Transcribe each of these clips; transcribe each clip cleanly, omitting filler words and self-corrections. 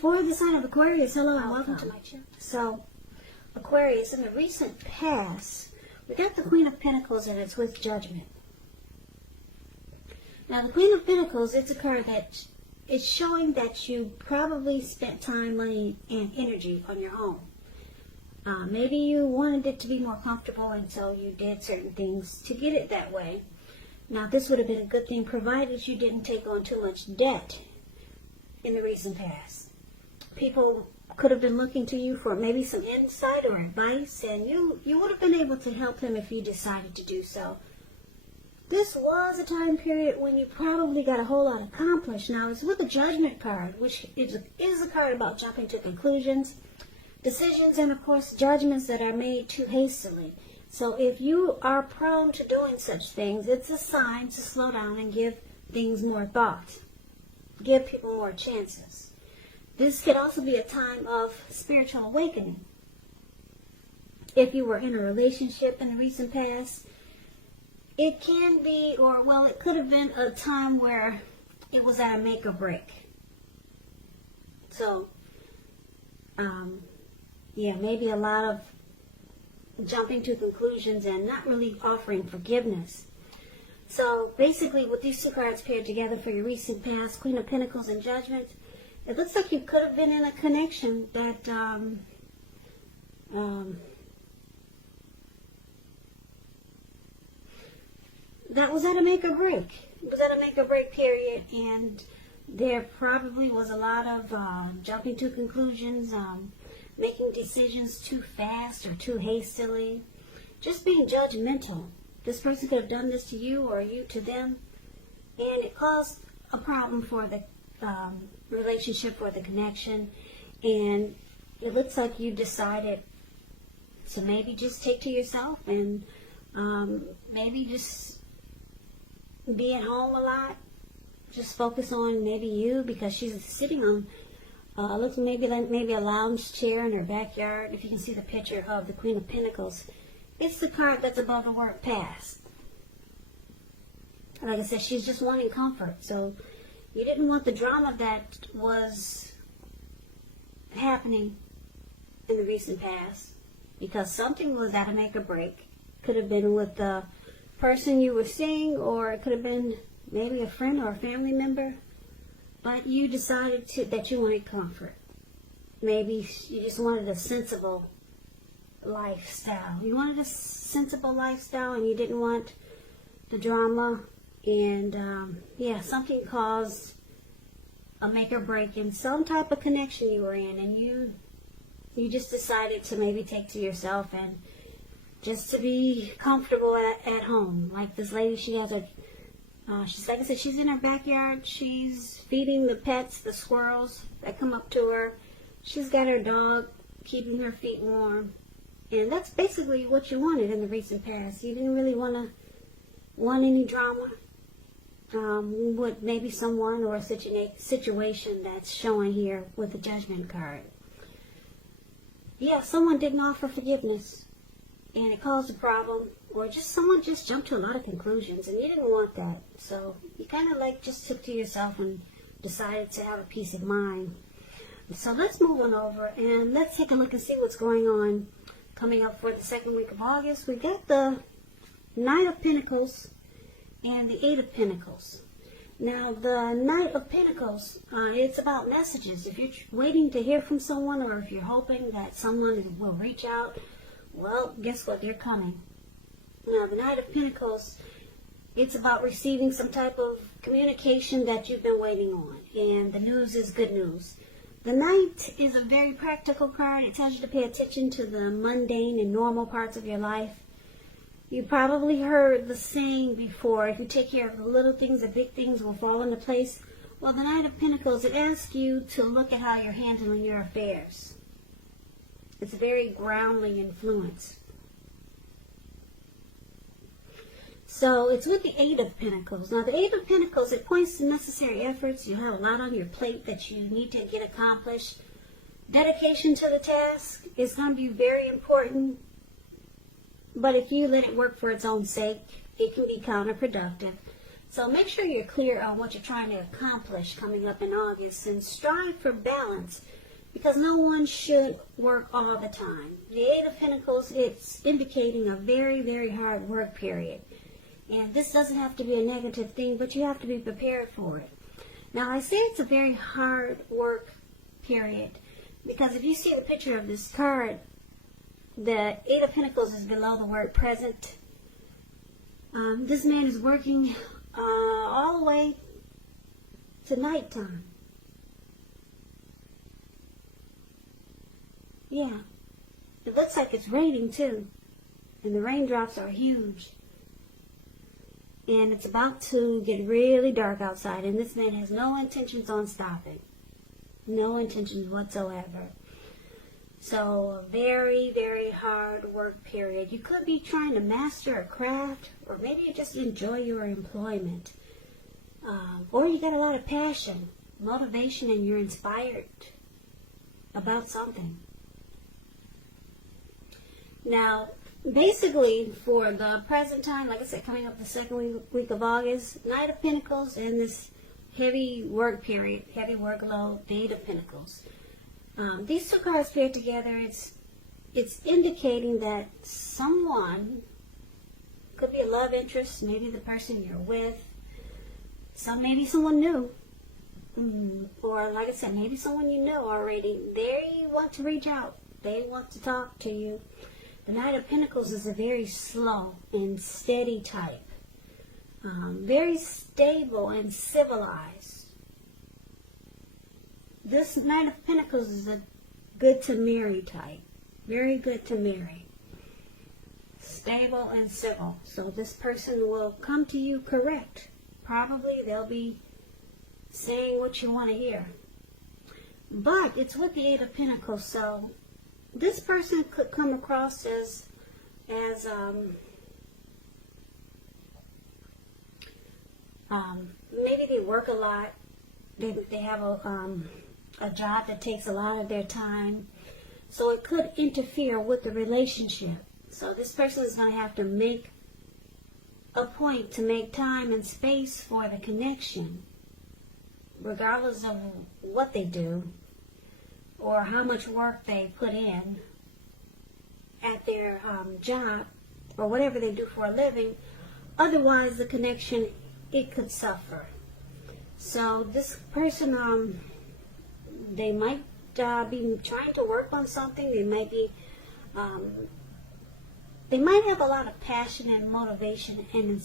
For the sign of Aquarius, hello and welcome to my channel. So, Aquarius, in the recent past, we got the Queen of Pentacles and it's with Judgment. Now, the Queen of Pentacles, it's a card that is showing that you probably spent time, money, and energy on your own. Maybe you wanted it to be more comfortable and so you did certain things to get it that way. Now, this would have been a good thing provided you didn't take on too much debt in the recent past. People could have been looking to you for maybe some insight or advice, and you would have been able to help them if you decided to do so. This was a time period when you probably got a whole lot accomplished. Now, it's with the Judgment card, which is a card about jumping to conclusions, decisions, and, of course, judgments that are made too hastily. So if you are prone to doing such things, it's a sign to slow down and give things more thought. Give people more chances. This could also be a time of spiritual awakening. If you were in a relationship in the recent past, it can be, or well, it could have been a time where it was at a make or break. So, maybe a lot of jumping to conclusions and not really offering forgiveness. So basically, with these two cards paired together for your recent past, Queen of Pentacles and Judgment, it looks like you could have been in a connection that that was at a make or break. It was at a make or break period, and there probably was a lot of jumping to conclusions, making decisions too fast or too hastily, just being judgmental. This person could have done this to you or you to them, and it caused a problem for the relationship or the connection, and it looks like you decided to maybe just take to yourself and maybe just be at home a lot, just focus on maybe you, because she's sitting on looks maybe a lounge chair in her backyard. If you can see the picture of the Queen of Pentacles, it's the card that's above the word past. Like I said, she's just wanting comfort. So you didn't want the drama that was happening in the recent past, because something was at a make or break. Could have been with the person you were seeing, or it could have been maybe a friend or a family member. But you decided that you wanted comfort. Maybe you just wanted a sensible lifestyle. You wanted a sensible lifestyle and you didn't want the drama. And something caused a make or break in some type of connection you were in. And you just decided to maybe take to yourself and just to be comfortable at home. Like this lady, she has she's, like I said, she's in her backyard. She's feeding the pets, the squirrels that come up to her. She's got her dog, keeping her feet warm. And that's basically what you wanted in the recent past. You didn't really want any drama with maybe someone or a situation that's showing here with the Judgment card. Yeah, someone didn't offer forgiveness, and it caused a problem. Or just someone just jumped to a lot of conclusions, and you didn't want that. So you kind of just took to yourself and decided to have a peace of mind. So let's move on over and let's take a look and see what's going on coming up for the second week of August. We've got the Knight of Pentacles and the Eight of Pentacles. Now, the Knight of Pentacles, it's about messages. If you're waiting to hear from someone, or if you're hoping that someone will reach out, well, guess what? They're coming. Now, the Knight of Pentacles, it's about receiving some type of communication that you've been waiting on. And the news is good news. The Knight is a very practical card. It tells you to pay attention to the mundane and normal parts of your life. You probably heard the saying before, if you take care of the little things, the big things will fall into place. Well, the Knight of Pentacles, it asks you to look at how you're handling your affairs. It's a very groundly influence. So it's with the Eight of Pentacles. Now, the Eight of Pentacles, it points to necessary efforts. You have a lot on your plate that you need to get accomplished. Dedication to the task is going to be very important. But if you let it work for its own sake, it can be counterproductive. So make sure you're clear on what you're trying to accomplish coming up in August, and strive for balance, because no one should work all the time. The Eight of Pentacles, it's indicating a very, very hard work period. And this doesn't have to be a negative thing, but you have to be prepared for it. Now, I say it's a very hard work period because if you see the picture of this card, the Eight of Pentacles is below the word present. This man is working all the way to nighttime. Yeah. It looks like it's raining too. And the raindrops are huge. And it's about to get really dark outside. And this man has no intentions on stopping. No intentions whatsoever. So, a very, very hard work period. You could be trying to master a craft, or maybe you just enjoy your employment. Or you got a lot of passion, motivation, and you're inspired about something. Now, basically, for the present time, like I said, coming up the second week of August, Knight of Pentacles and this heavy work period, heavy workload, the Eight of Pentacles. These two cards paired together, it's indicating that someone, could be a love interest, maybe the person you're with, maybe someone new, or like I said, maybe someone you know already, they want to reach out, they want to talk to you. The Knight of Pentacles is a very slow and steady type, very stable and civilized. This Knight of Pentacles is a good to marry type. Very good to marry. Stable and civil. So this person will come to you correct. Probably they'll be saying what you want to hear. But it's with the Eight of Pentacles, so this person could come across as maybe they work a lot. They have a job that takes a lot of their time, so it could interfere with the relationship. So this person is going to have to make a point to make time and space for the connection, regardless of what they do or how much work they put in at their job or whatever they do for a living. Otherwise, the connection, it could suffer. So this person, they might be trying to work on something. They might be, they might have a lot of passion and motivation and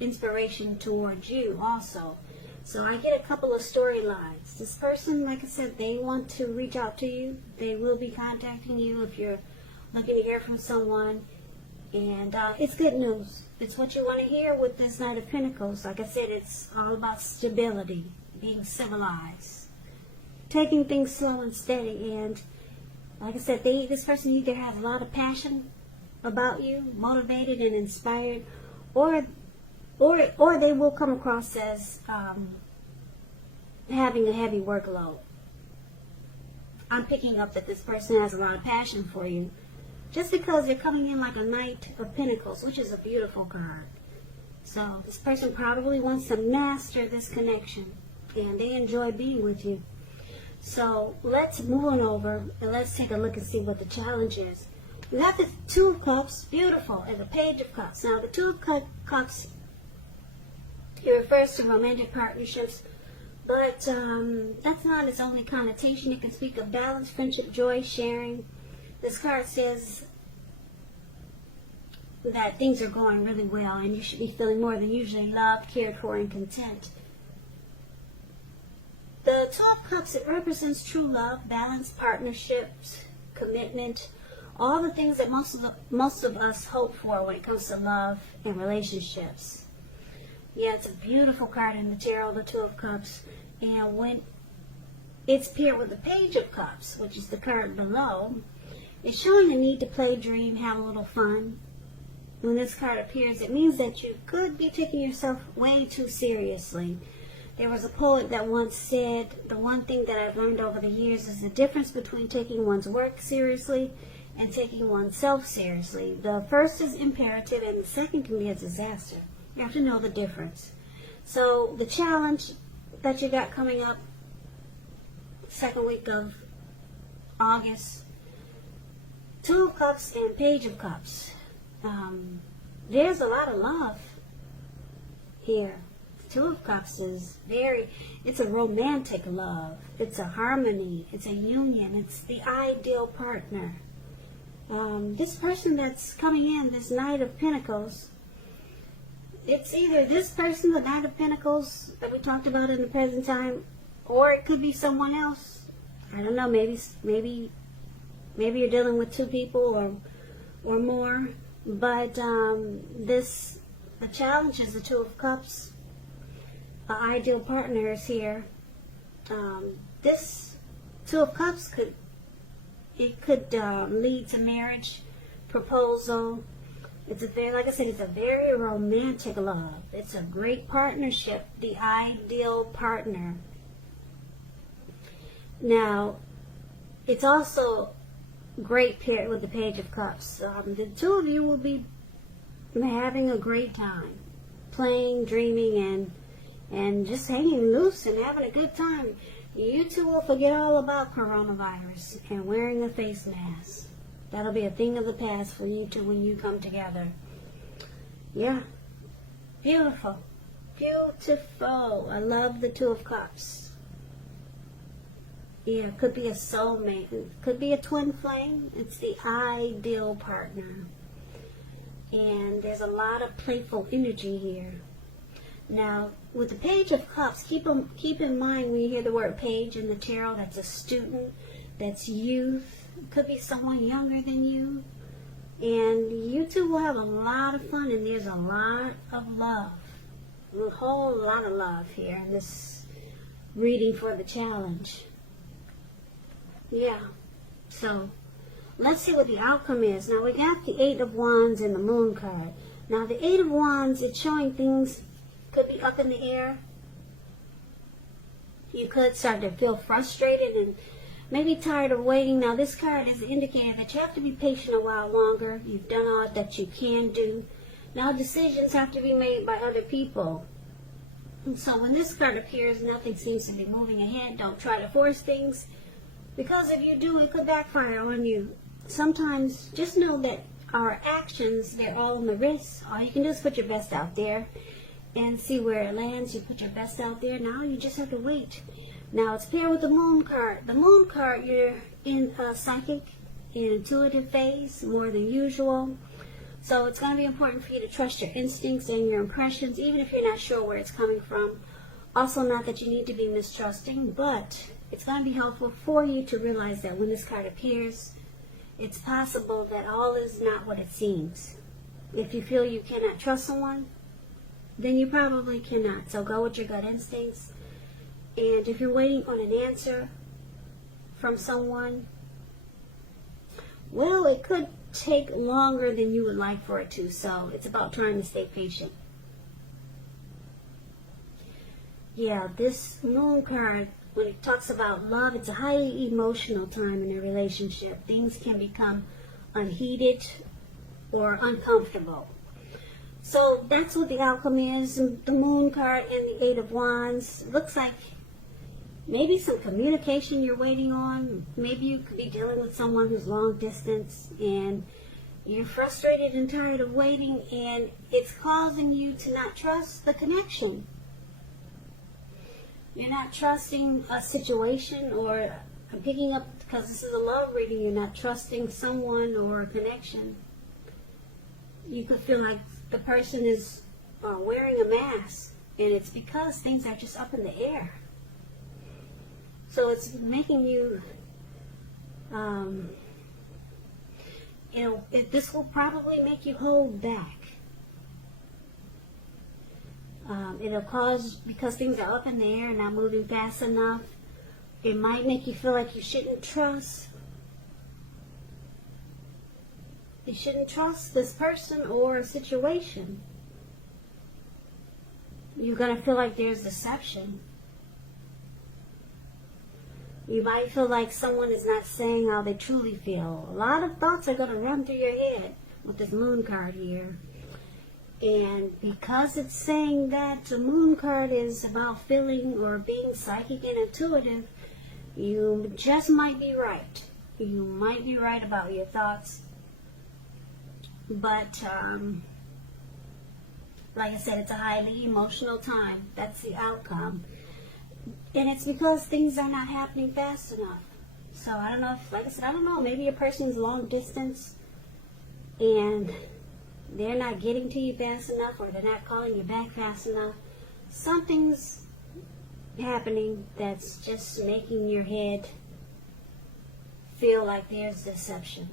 inspiration towards you also. So I get a couple of storylines. This person, like I said, they want to reach out to you. They will be contacting you if you're looking to hear from someone. And it's good news. It's what you want to hear with this Knight of Pentacles. Like I said, it's all about stability, being civilized, taking things slow and steady. And like I said, this person either has a lot of passion about you, motivated and inspired, or they will come across as having a heavy workload. I'm picking up that this person has a lot of passion for you, just because they're coming in like a Knight of Pentacles, which is a beautiful card. So this person probably wants to master this connection, and they enjoy being with you. So let's move on over, and let's take a look and see what the challenge is. We have the Two of Cups, beautiful, and the Page of Cups. Now the Two of Cups, it refers to romantic partnerships, but that's not its only connotation. It can speak of balance, friendship, joy, sharing. This card says that things are going really well and you should be feeling more than usually loved, cared for, and content. The Two of Cups, it represents true love, balance, partnerships, commitment, all the things that most of us hope for when it comes to love and relationships. Yeah, it's a beautiful card in the tarot, the Two of Cups. And when it's paired with the Page of Cups, which is the card below, it's showing a need to play, dream, have a little fun. When this card appears, it means that you could be taking yourself way too seriously. There was a poet that once said, the one thing that I've learned over the years is the difference between taking one's work seriously and taking oneself seriously. The first is imperative and the second can be a disaster. You have to know the difference. So the challenge that you got coming up, second week of August, Two of Cups and Page of Cups. There's a lot of love here. Two of Cups is it's a romantic love. It's a harmony. It's a union. It's the ideal partner. This person that's coming in, this Knight of Pentacles, it's either this person, the Knight of Pentacles that we talked about in the present time, or it could be someone else. I don't know, maybe you're dealing with two people or more. But the challenge is the Two of Cups. Ideal partner is here. This Two of Cups could lead to marriage, proposal. It's like I said, it's a very romantic love. It's a great partnership, the ideal partner. Now, it's also great paired with the Page of Cups. The two of you will be having a great time, playing, dreaming, and just hanging loose and having a good time. You two will forget all about coronavirus and wearing a face mask. That'll be a thing of the past for you two when you come together. Yeah. Beautiful. Beautiful. I love the Two of Cups. Yeah, it could be a soulmate. It could be a twin flame. It's the ideal partner. And there's a lot of playful energy here. Now, with the Page of Cups, keep in mind when you hear the word page in the tarot, that's a student, that's youth. It could be someone younger than you. And you two will have a lot of fun, and there's a lot of love. A whole lot of love here in this reading for the challenge. Yeah. So, let's see what the outcome is. Now, we got the Eight of Wands and the Moon card. Now, the Eight of Wands, it's showing things could be up in the air. You could start to feel frustrated and maybe tired of waiting. Now, this card is indicating that you have to be patient a while longer. You've done all that you can do. Now, decisions have to be made by other people. And so when this card appears, nothing seems to be moving ahead. Don't try to force things, because if you do, it could backfire on you. Sometimes just know that our actions, they're all on the wrist. All you can do is put your best out there and see where it lands. You put your best out there. Now you just have to wait. Now it's paired with the Moon card. The Moon card, you're in a psychic and intuitive phase more than usual. So it's going to be important for you to trust your instincts and your impressions, even if you're not sure where it's coming from. Also, not that you need to be mistrusting, but it's going to be helpful for you to realize that when this card appears, it's possible that all is not what it seems. If you feel you cannot trust someone, then you probably cannot. So go with your gut instincts. And if you're waiting on an answer from someone, well, it could take longer than you would like for it to. So it's about trying to stay patient. Yeah, this Moon card, when it talks about love, it's a highly emotional time in a relationship. Things can become unheated or uncomfortable. So that's what the outcome is. The Moon card and the Eight of Wands. Looks like maybe some communication you're waiting on. Maybe you could be dealing with someone who's long distance and you're frustrated and tired of waiting, and it's causing you to not trust the connection. You're not trusting a situation, or I'm picking up, because this is a love reading, you're not trusting someone or a connection. You could feel like the person is wearing a mask, and it's because things are just up in the air. So it's making you, this will probably make you hold back. It'll cause, because things are up in the air and not moving fast enough, it might make you feel like you shouldn't trust. You shouldn't trust this person or a situation. You're going to feel like there's deception. You might feel like someone is not saying how they truly feel. A lot of thoughts are going to run through your head with this Moon card here. And because it's saying that the moon card is about feeling or being psychic and intuitive, you just might be right. You might be right about your thoughts. But, like I said, it's a highly emotional time. That's the outcome. And it's because things are not happening fast enough. So I don't know if, like I said, I don't know. Maybe a person's long distance and they're not getting to you fast enough, or they're not calling you back fast enough. Something's happening that's just making your head feel like there's deception.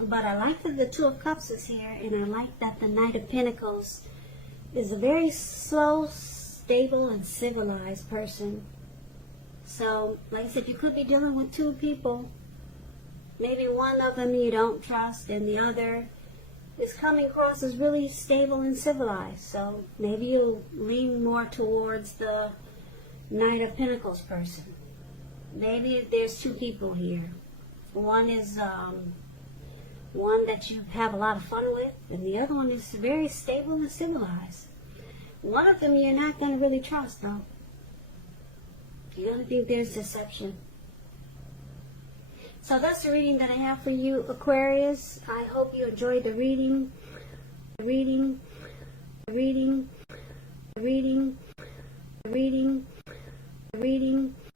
But I like that the Two of Cups is here, and I like that the Knight of Pentacles is a very slow, stable, and civilized person. So, like I said, you could be dealing with two people. Maybe one of them you don't trust, and the other is coming across as really stable and civilized. So maybe you'll lean more towards the Knight of Pentacles person. Maybe there's two people here. One is one that you have a lot of fun with, and the other one is very stable and civilized. One of them you're not going to really trust, though. You're going to think there's deception. So that's the reading that I have for you, Aquarius. I hope you enjoyed the reading. The reading.